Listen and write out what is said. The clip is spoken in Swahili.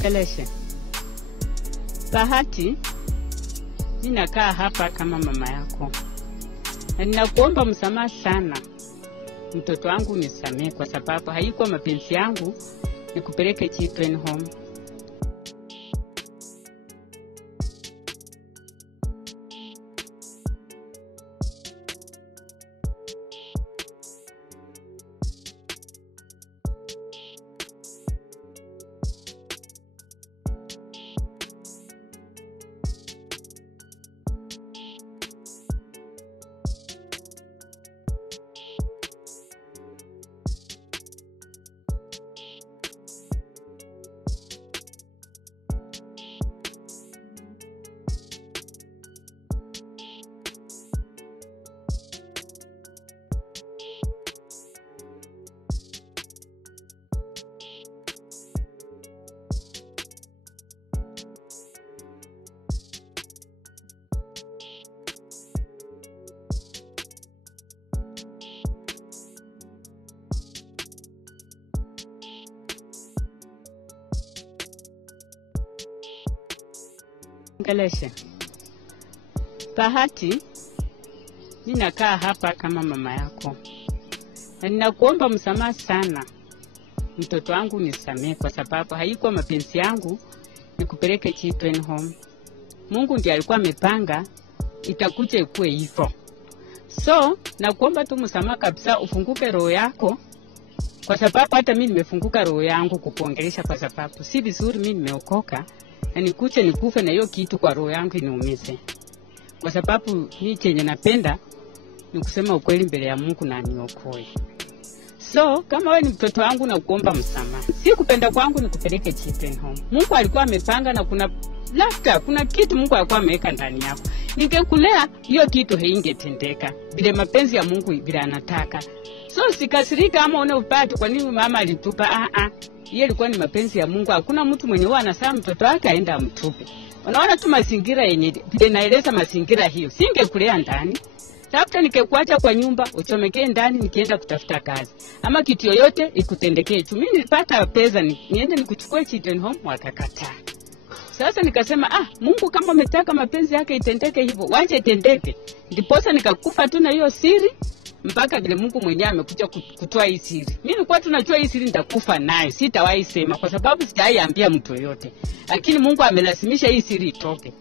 Ngeleshe. Bahati, ninakaa hapa kama mama yako. Na ninakuomba msamaha sana. Mtoto wangu nisamehe kwa sababu haikuwa mapenzi yangu nikupeleke children home. Ngeleshe. Bahati, ninakaa hapa kama mama yako. Na ninakuomba msamaha sana. Mtoto wangu nisamehe kwa sababu haikuwa mapenzi yangu nikupeleke children home. Mungu ndiye alikuwa amepanga itakuja ikuwe hivyo. So, nakuomba tu msamaha kabisa, ufunguke roho yako kwa sababu hata mimi nimefunguka roho yangu kukuongelesha kwa sababu si vizuri mimi nimeokoka. Na nikuche nikufe na hiyo kitu kwa roho yangu iniumize. Kwa sababu mimi chenye napenda ni kusema ukweli mbele ya Mungu na niokoe. So, kama wewe ni mtoto wangu na kuomba msamaha. Si kupenda kwangu nikupeleke children home. Mungu alikuwa amepanga na kuna kitu Mungu alikuwa ameweka ndani yako. Ningekulea hiyo kitu haingetendeka. Bila mapenzi ya Mungu bila anataka. So, sikasirika ama una upatu kwa nini mama alitupa Yeye ilikuwa ni mapenzi ya Mungu. Hakuna mtu mwenye huwa anasema mtoto wake aenda amtupe. Unaona tu mazingira yenye vile naeleza mazingira hiyo. Singekulea ndani. Tafuta nikekuacha kwa nyumba, uchomekee ndani nikienda kutafuta kazi. Ama kitu yoyote ikutendekee. Mimi nilipata pesa niende nikuchukue children home wakakataa. Sasa nikasema Mungu kama umetaka mapenzi yake itendeke hivyo, wacha itendeke. Ndiposa nikakufa tu na hiyo siri. Mpaka vile Mungu mwenyewe amekuja kutoa hii siri. Mimi nilikuwa tunajua hii siri nitakufa naye, sitawahi sema kwa sababu sitaiambia mtu yote. Lakini Mungu amelazimisha hii siri itoke.